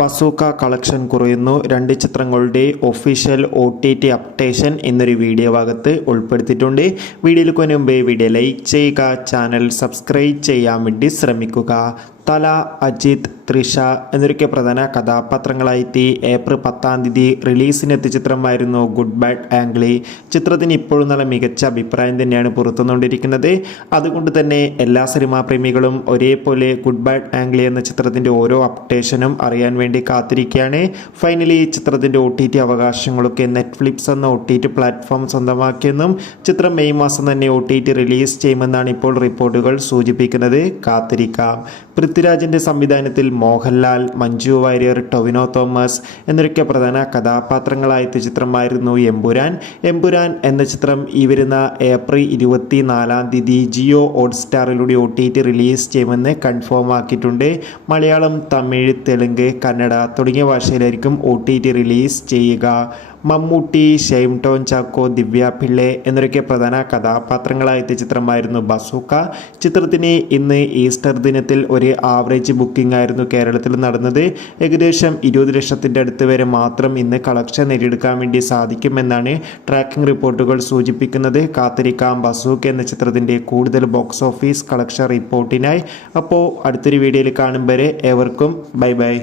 Bazooka collection കുറയുന്നു. 2 ചിത്രങ്ങളുടെ official OTT updation എന്നൊരു വീഡിയോ ഭാഗത്ത് ഉൾപ്പെടുത്തിയിട്ടുണ്ട്. വീഡിയോയിലേക്ക് മുമ്പേ വീഡിയോ ലൈക്ക് ചെയ്യുക, ചാനൽ സബ്സ്ക്രൈബ് ചെയ്യാൻ വേണ്ടി ശ്രമിക്കുക. തല, അജിത്, തൃഷ എന്നൊക്കെ പ്രധാന കഥാപാത്രങ്ങളായെത്തി ഏപ്രിൽ 10 റിലീസിനെത്തിയ ചിത്രമായിരുന്നു ഗുഡ് ബാഡ് ആംഗ്ലി. ചിത്രത്തിന് ഇപ്പോഴും നല്ല മികച്ച അഭിപ്രായം തന്നെയാണ് പുറത്തുവന്നുകൊണ്ടിരിക്കുന്നത്. അതുകൊണ്ട് തന്നെ എല്ലാ സിനിമാ പ്രേമികളും ഒരേപോലെ ഗുഡ് ബാഡ് ആംഗ്ലി എന്ന ചിത്രത്തിൻ്റെ ഓരോ അപ്ഡേഷനും അറിയാൻ വേണ്ടി കാത്തിരിക്കുകയാണ്. ഫൈനലി ചിത്രത്തിൻ്റെ OTT അവകാശങ്ങളൊക്കെ നെറ്റ്ഫ്ലിക്സ് എന്ന OTT പ്ലാറ്റ്ഫോം സ്വന്തമാക്കിയെന്നും ചിത്രം മെയ് മാസം തന്നെ OTT റിലീസ് ചെയ്യുമെന്നാണ് ഇപ്പോൾ റിപ്പോർട്ടുകൾ സൂചിപ്പിക്കുന്നത്. കാത്തിരിക്കാം. പൃഥ്വിരാജിൻ്റെ സംവിധാനത്തിൽ മോഹൻലാൽ, മഞ്ജു വാര്യർ, ടൊവിനോ തോമസ് എന്നൊക്കെ പ്രധാന കഥാപാത്രങ്ങളായെത്തിയ ചിത്രമായിരുന്നു എമ്പുരാൻ. എമ്പുരാൻ എന്ന ചിത്രം ഈ വരുന്ന ഏപ്രിൽ 24 ജിയോ ഹോട്ട്സ്റ്റാറിലൂടെ OTT റിലീസ് ചെയ്യുമെന്ന് കൺഫേം ആക്കിയിട്ടുണ്ട്. മലയാളം, തമിഴ്, തെലുങ്ക്, കന്നഡ തുടങ്ങിയ ഭാഷയിലായിരിക്കും OTT റിലീസ് ചെയ്യുക. മമ്മൂട്ടി, ഷൈൻ ടോം ചാക്കോ, ദിവ്യ പിള്ളെ എന്നൊക്കെ പ്രധാന കഥാപാത്രങ്ങളായെത്തിയ ചിത്രമായിരുന്നു ബസൂക്ക. ചിത്രത്തിന് ഇന്ന് ഈസ്റ്റർ ദിനത്തിൽ ഒരു ആവറേജ് ബുക്കിംഗ് ആയിരുന്നു കേരളത്തിൽ നടന്നത്. ഏകദേശം 20 ലക്ഷത്തിൻ്റെ അടുത്ത് വരെ മാത്രം ഇന്ന് കളക്ഷൻ നേടിയെടുക്കാൻ വേണ്ടി സാധിക്കുമെന്നാണ് ട്രാക്കിംഗ് റിപ്പോർട്ടുകൾ സൂചിപ്പിക്കുന്നത്. കാത്തിരിക്കാം ബസൂക്ക എന്ന ചിത്രത്തിൻ്റെ കൂടുതൽ ബോക്സ് ഓഫീസ് കളക്ഷൻ റിപ്പോർട്ടിനായി. അപ്പോൾ അടുത്തൊരു വീഡിയോയിൽ കാണും വരെ ഏവർക്കും ബൈ ബൈ.